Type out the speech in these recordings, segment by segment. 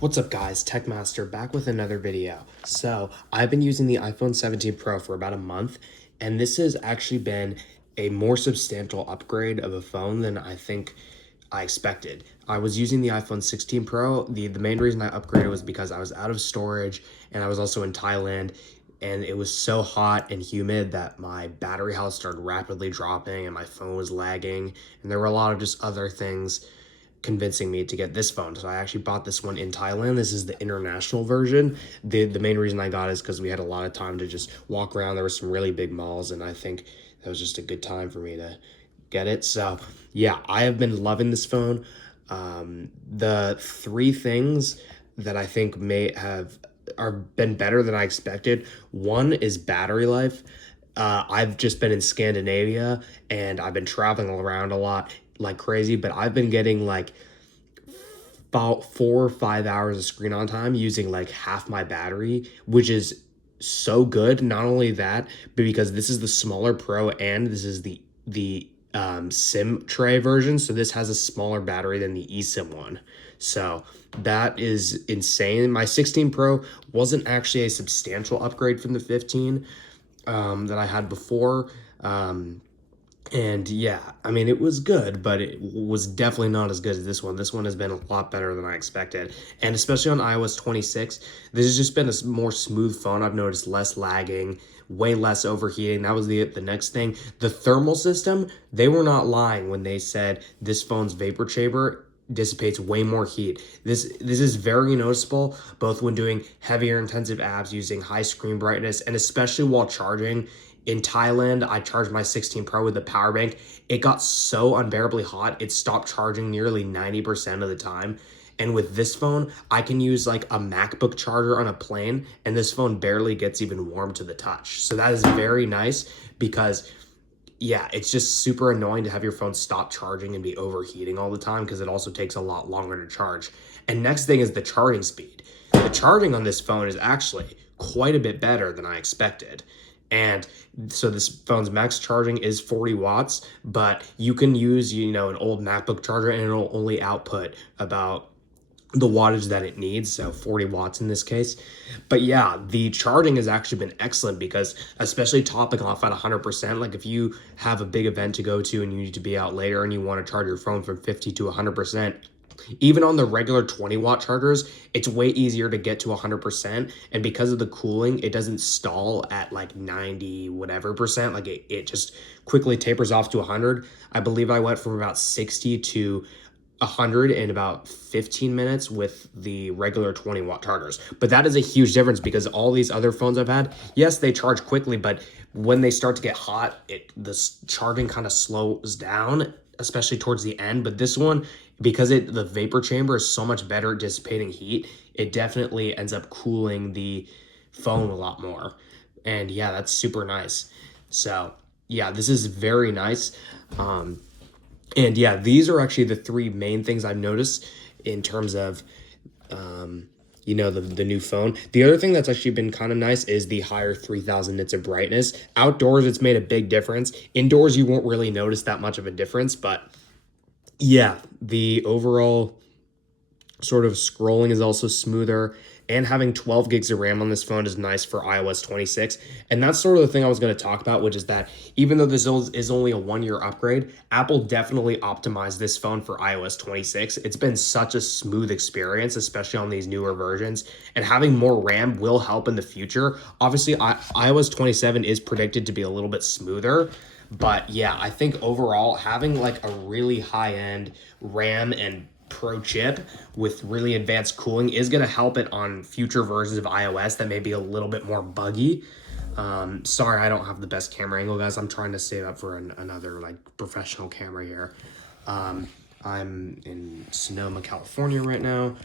What's up guys, Techmaster back with another video. So I've been using the iPhone 17 Pro for about a month, and this has actually been a more substantial upgrade of a phone than I think I expected. I was using the iPhone 16 Pro. The main reason I upgraded was because I was out of storage and I was also in Thailand, and it was so hot and humid that my battery health started rapidly dropping and my phone was lagging, and there were a lot of just other things convincing me to get this phone. So I actually bought this one in Thailand. This is the international version. The main reason I got it is because we had a lot of time to just walk around. There were some really big malls, and I think that was just a good time for me to get it. So yeah, I have been loving this phone. The three things that I think may have are been better than I expected. One is battery life. I've just been in Scandinavia and I've been traveling around a lot like crazy, but I've been getting like about 4 or 5 hours of screen on time using like half my battery, which is so good. Not only that, but because this is the smaller Pro and this is the SIM tray version, so this has a smaller battery than the eSIM one. So that is insane. My 16 Pro wasn't actually a substantial upgrade from the 15 that I had before. And yeah, I mean, it was good, but it was definitely not as good as this one. This one has been a lot better than I expected. And especially on iOS 26, this has just been a more smooth phone. I've noticed less lagging, way less overheating. That was the next thing. The thermal system, they were not lying when they said this phone's vapor chamber dissipates way more heat. This is very noticeable, both when doing heavier intensive apps using high screen brightness, and especially while charging. In Thailand, I charged my 16 Pro with a power bank. It got so unbearably hot, it stopped charging nearly 90% of the time. And with this phone, I can use like a MacBook charger on a plane, and this phone barely gets even warm to the touch. So that is very nice because, yeah, it's just super annoying to have your phone stop charging and be overheating all the time because it also takes a lot longer to charge. And next thing is the charging speed. The charging on this phone is actually quite a bit better than I expected. And so this phone's max charging is 40 watts, but you can use, an old MacBook charger and it'll only output about the wattage that it needs, so 40 watts in this case. But yeah, the charging has actually been excellent because, especially topping off at 100%, like if you have a big event to go to and you need to be out later and you want to charge your phone from 50 to 100%, even on the regular 20-watt chargers, it's way easier to get to 100%. And because of the cooling, it doesn't stall at like 90 whatever percent. Like it just quickly tapers off to 100. I believe I went from about 60 to 100 in about 15 minutes with the regular 20-watt chargers. But that is a huge difference because all these other phones I've had, yes, they charge quickly, but when they start to get hot, the charging kind of slows down, especially towards the end. But this one, because the vapor chamber is so much better at dissipating heat, it definitely ends up cooling the phone a lot more. And yeah, that's super nice. So yeah, this is very nice. And yeah, these are actually the three main things I've noticed in terms of, the new phone. The other thing that's actually been kind of nice is the higher 3000 nits of brightness. Outdoors, it's made a big difference. Indoors, you won't really notice that much of a difference, but yeah, the overall sort of scrolling is also smoother, and having 12 gigs of RAM on this phone is nice for iOS 26. And that's sort of the thing I was going to talk about, which is that even though this is only a 1-year upgrade, Apple definitely optimized this phone for iOS 26. It's been such a smooth experience, especially on these newer versions, and having more RAM will help in the future. Obviously, iOS 27 is predicted to be a little bit smoother, but yeah, I think overall having like a really high-end RAM and Pro chip with really advanced cooling is going to help it on future versions of iOS that may be a little bit more buggy. Sorry, I don't have the best camera angle, guys. I'm trying to save up for another like professional camera here. I'm in Sonoma, California right now,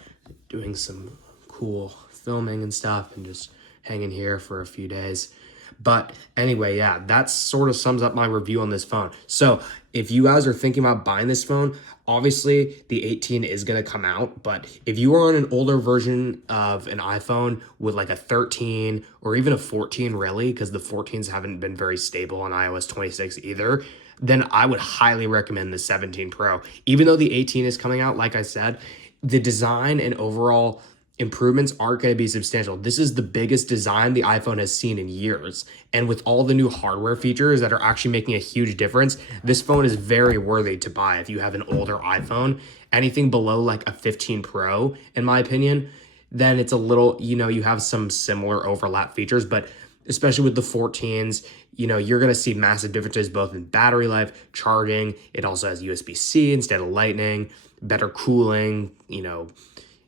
doing some cool filming and stuff and just hanging here for a few days. But anyway, yeah, that sort of sums up my review on this phone. So if you guys are thinking about buying this phone, obviously the 18 is going to come out. But if you are on an older version of an iPhone with like a 13 or even a 14, really, because the 14s haven't been very stable on iOS 26 either, then I would highly recommend the 17 Pro. Even though the 18 is coming out, like I said, the design and overall improvements aren't going to be substantial. This is the biggest design the iPhone has seen in years. And with all the new hardware features that are actually making a huge difference, this phone is very worthy to buy if you have an older iPhone. Anything below like a 15 Pro, in my opinion, then it's a little, you have some similar overlap features, but especially with the 14s, you're going to see massive differences both in battery life, charging. It also has USB-C instead of Lightning, better cooling,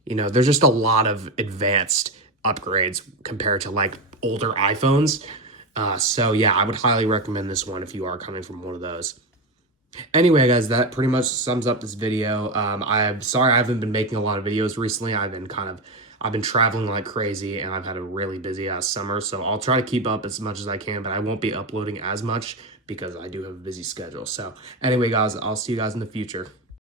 there's just a lot of advanced upgrades compared to like older iPhones. So yeah, I would highly recommend this one if you are coming from one of those. Anyway, guys, that pretty much sums up this video. I'm sorry I haven't been making a lot of videos recently. I've been traveling like crazy and I've had a really busy ass summer. So I'll try to keep up as much as I can, but I won't be uploading as much because I do have a busy schedule. So anyway, guys, I'll see you guys in the future.